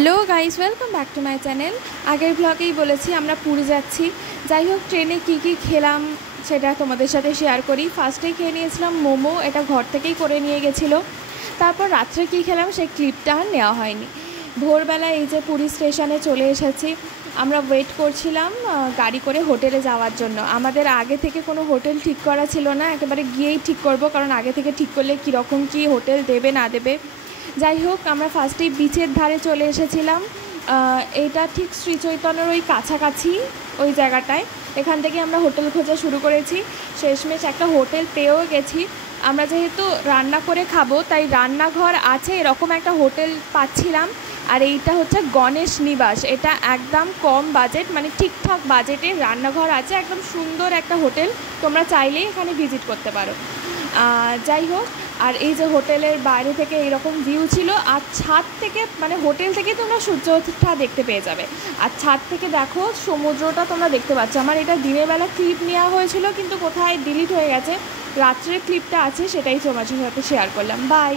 Hello guys, welcome back to my channel. আগের ব্লগেই বলেছি আমরা পুরী যাচ্ছি। যাই হোক, ট্রেনে কী খেলাম সেটা তোমাদের সাথে শেয়ার করি। ফার্স্টে খেয়ে নিয়েছিলাম মোমো, এটা ঘর থেকেই করে নিয়ে গেছিলো। তারপর রাত্রে কী খেলাম সেই ক্লিপটা আর নেওয়া হয়নি। ভোরবেলা এই যে পুরী স্টেশনে চলে এসেছি। আমরা ওয়েট করছিলাম গাড়ি করে হোটেলে যাওয়ার জন্য। আমাদের আগে থেকে কোনো হোটেল ঠিক করা ছিল না, একেবারে গিয়েই ঠিক করব, কারণ আগে থেকে ঠিক করলে কীরকম কী হোটেল দেবে না দেবে। যাই হোক, আমরা ফার্স্টেই বিচের ধারে চলে এসেছিলাম। এটা ঠিক শ্রী চৈতন্যর ওই কাছাকাছি ওই জায়গাটায়। এখান থেকে আমরা হোটেল খোঁজা শুরু করেছি। শেষমেশ একটা হোটেল পেয়েও গেছি। আমরা যেহেতু রান্না করে খাবো, তাই রান্নাঘর আছে এরকম একটা হোটেল পাচ্ছিলাম। আর এইটা হচ্ছে গণেশ নিবাস। এটা একদম কম বাজেট, মানে ঠিকঠাক বাজেটে রান্নাঘর আছে, একদম সুন্দর একটা হোটেল। তোমরা চাইলেই এখানে ভিজিট করতে পারো। যাই হোক, আর এই যে হোটেলের বাইরে থেকে এইরকম ভিউ ছিল, আর ছাদ থেকে, মানে হোটেল থেকে তোমরা সূর্য ওঠা দেখতে পেয়ে যাবে। আর ছাদ থেকে দেখো সমুদ্রটা তোমরা দেখতে পাচ্ছ। আমার এটা দিনের বেলা ক্লিপ নেওয়া হয়েছিল, কিন্তু কোথায় ডিলিট হয়ে গেছে। রাত্রের ক্লিপটা আছে, সেটাই তোমার সাথে শেয়ার করলাম। বাই।